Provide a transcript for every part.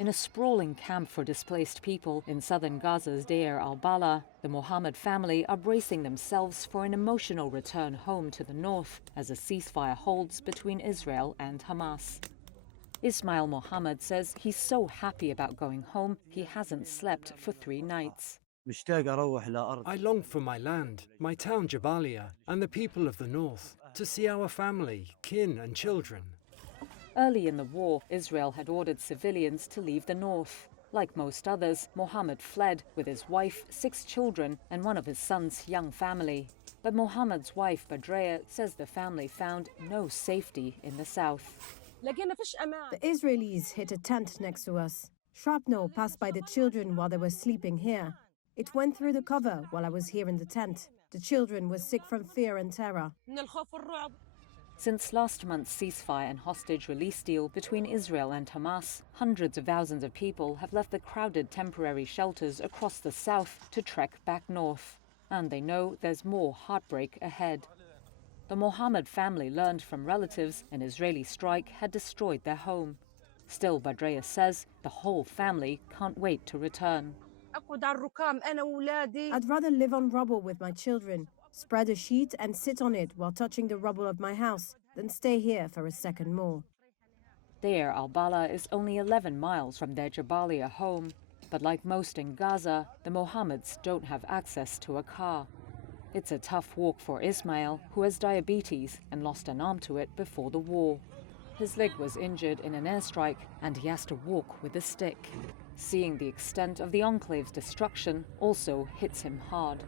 In a sprawling camp for displaced people in southern Gaza's Deir al-Balah, the Mohammed family are bracing themselves for an emotional return home to the north as a ceasefire holds between Israel and Hamas. Ismail Mohammed says he's so happy about going home he hasn't slept for 3 nights. I long for my land, my town Jabalia, and the people of the north, to see our family, kin and children. Early in the war, Israel had ordered civilians to leave the north. Like most others, Mohammed fled with his wife, 6 children, and one of his son's young family. But Mohammed's wife, Badrea, says the family found no safety in the south. The Israelis hit a tent next to us. Shrapnel passed by the children while they were sleeping here. It went through the cover while I was here in the tent. The children were sick from fear and terror. Since last month's ceasefire and hostage release deal between Israel and Hamas, hundreds of thousands of people have left the crowded temporary shelters across the south to trek back north. And they know there's more heartbreak ahead. The Mohammed family learned from relatives an Israeli strike had destroyed their home. Still, Badrea says the whole family can't wait to return. I'd rather live on rubble with my children, spread a sheet and sit on it while touching the rubble of my house, than stay here for a second more. Deir al-Balah is only 11 miles from their Jabalia home. But like most in Gaza, the Mohammeds don't have access to a car. It's a tough walk for Ismail, who has diabetes and lost an arm to it before the war. His leg was injured in an airstrike and he has to walk with a stick. Seeing the extent of the enclave's destruction also hits him hard.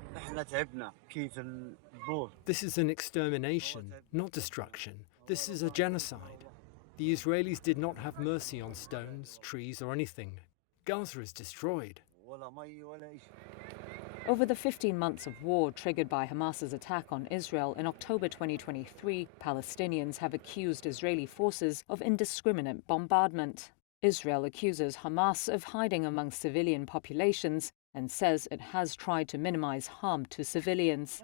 This is an extermination, not destruction. This is a genocide. The Israelis did not have mercy on stones, trees or anything. Gaza is destroyed. Over the 15 months of war triggered by Hamas's attack on Israel in October 2023, Palestinians have accused Israeli forces of indiscriminate bombardment. Israel accuses Hamas of hiding among civilian populations and says it has tried to minimize harm to civilians.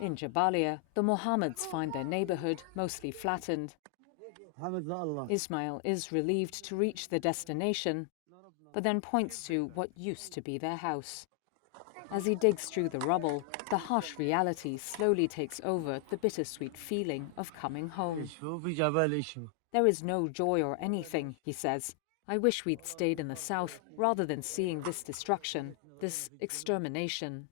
In Jabalia, the Mohammeds find their neighborhood mostly flattened. Ismail is relieved to reach the destination, but then points to what used to be their house. As he digs through the rubble, the harsh reality slowly takes over the bittersweet feeling of coming home. There is no joy or anything, he says. I wish we'd stayed in the south rather than seeing this destruction, this extermination.